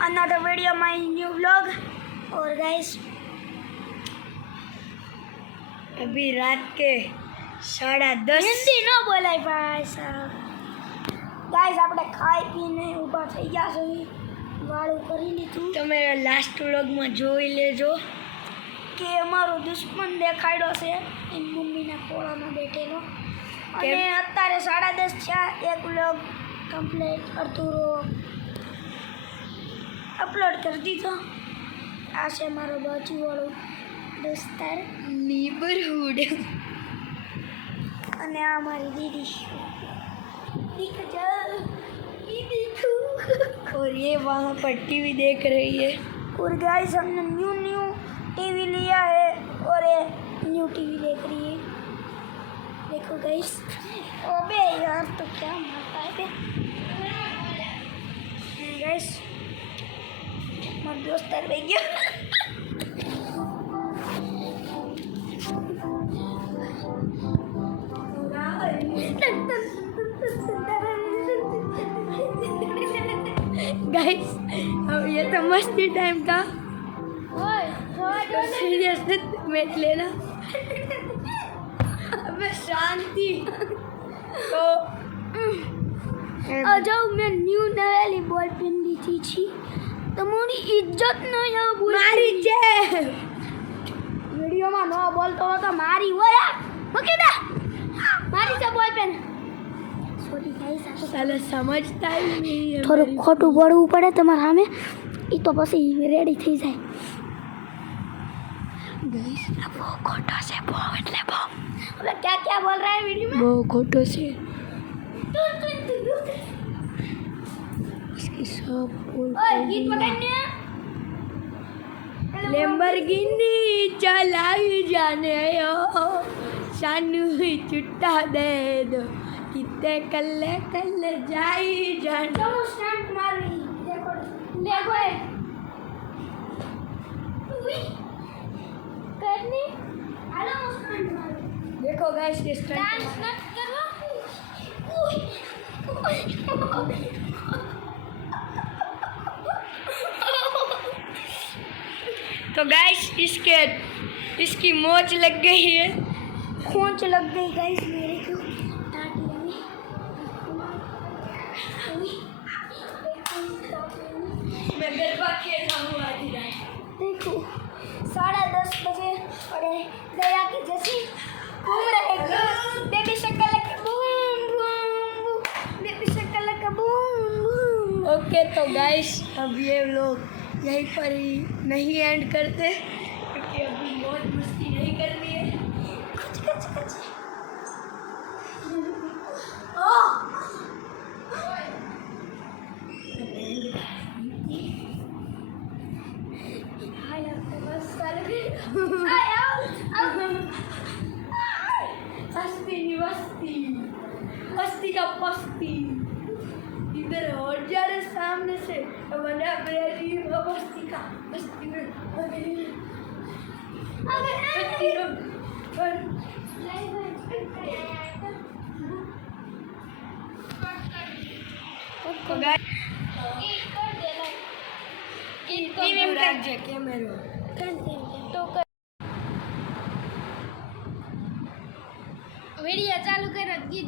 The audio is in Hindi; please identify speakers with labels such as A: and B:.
A: another video my new vlog और गाइस
B: अभी रात के साढ़ा दस
A: હિન્દી ન બોલાય ભાઈ સાહેબ ગાઈસ આપણે ખાઈ પીને ઊભા થઈ ગયા છે વાળું કરી લીધું
B: તમે લાસ્ટ વ્લોગમાં જોઈ લેજો
A: કે અમારો દુશ્મન દેખાડ્યો છે એની મમ્મીના ખોળામાં બેઠેલો અને
B: કેમ?
A: અત્યારે સાડા દસ થયા એક વ્લોગ કમ્પ્લીટ અડધુરો અપલોડ કરી દીધો આ છે મારો બાજુવાળો દોસ્તાર
B: नीबरहुड
A: અને આ મારી દીદી દીક જાઓ ઈ દીકુ
B: और ये वहाँ पर टीवी देख रही है
A: और गाइस हमने न्यू न्यू टीवी लिया है और ये न्यू टीवी देख रही है देखो गाइस ओबे यार तो क्या मारता है गाइस मेरा दोस्त आ गया
B: गाइस अब ये तो मस्ती टाइम था सीरियस मत लेना अबे शांति तो
A: આ જાઉં મેં ન્યૂ નવેલી બોલ પેન લીધી છે તમારી ઇજ્જત ન
B: મારી છે.
A: વિડીયોમાં ન બોલતો હો તો મારી હોય મૂકી દે. મારી છે બોલ પેન.
B: સાલે
A: સમજતા
B: થોડું
A: ખોટું બોલવું પડે તમારા સામે. એ તો પછી રેડી થઈ જાય. બહુ ખોટો છે બહુ એટલે બહુ. હવે ક્યાં ક્યાં બોલ
B: રહ્યા વીડિયો બહુ ખોટો
A: છે. गीत पकड़ने
B: लेम्बरगिनी चलाई जाने हो सानू ही चुट्टा दे दो कितने कल्ले कल्ले जाई जाने
A: चलो स्टैंड मारी देखो देखो उई, करनी हेलो स्टैंड मारी
B: देखो गाइस ये
A: डांस मत करो
B: तो गाइस इसके इसकी मोच लग गई है।
A: खोंच लग गई गाइस मेरे को। टाटी में उई,
B: मैं गरबा खेल रहा हूँ आधी रात
A: देखो साढ़े दस बजे और ये दया की जैसी घूम रहे हैं। बेबी शक्ल का बूम बूम बूम। बेबी शक्ल का बूम बूम।
B: ओके तो गाइस अब ये लोग यहीं पर ही नहीं एंड करते, क्योंकि अभी मौज मस्ती नहीं करनी है।
A: कुछ कुछ कुछ आपके पास सारे आए
B: इधर हो जा रहे सामने से वरना मेरा जीव मस्ती का मस्ती में
A: अबे
B: मस्ती में पर વીડિયો ચાલુ
A: કરો ગીત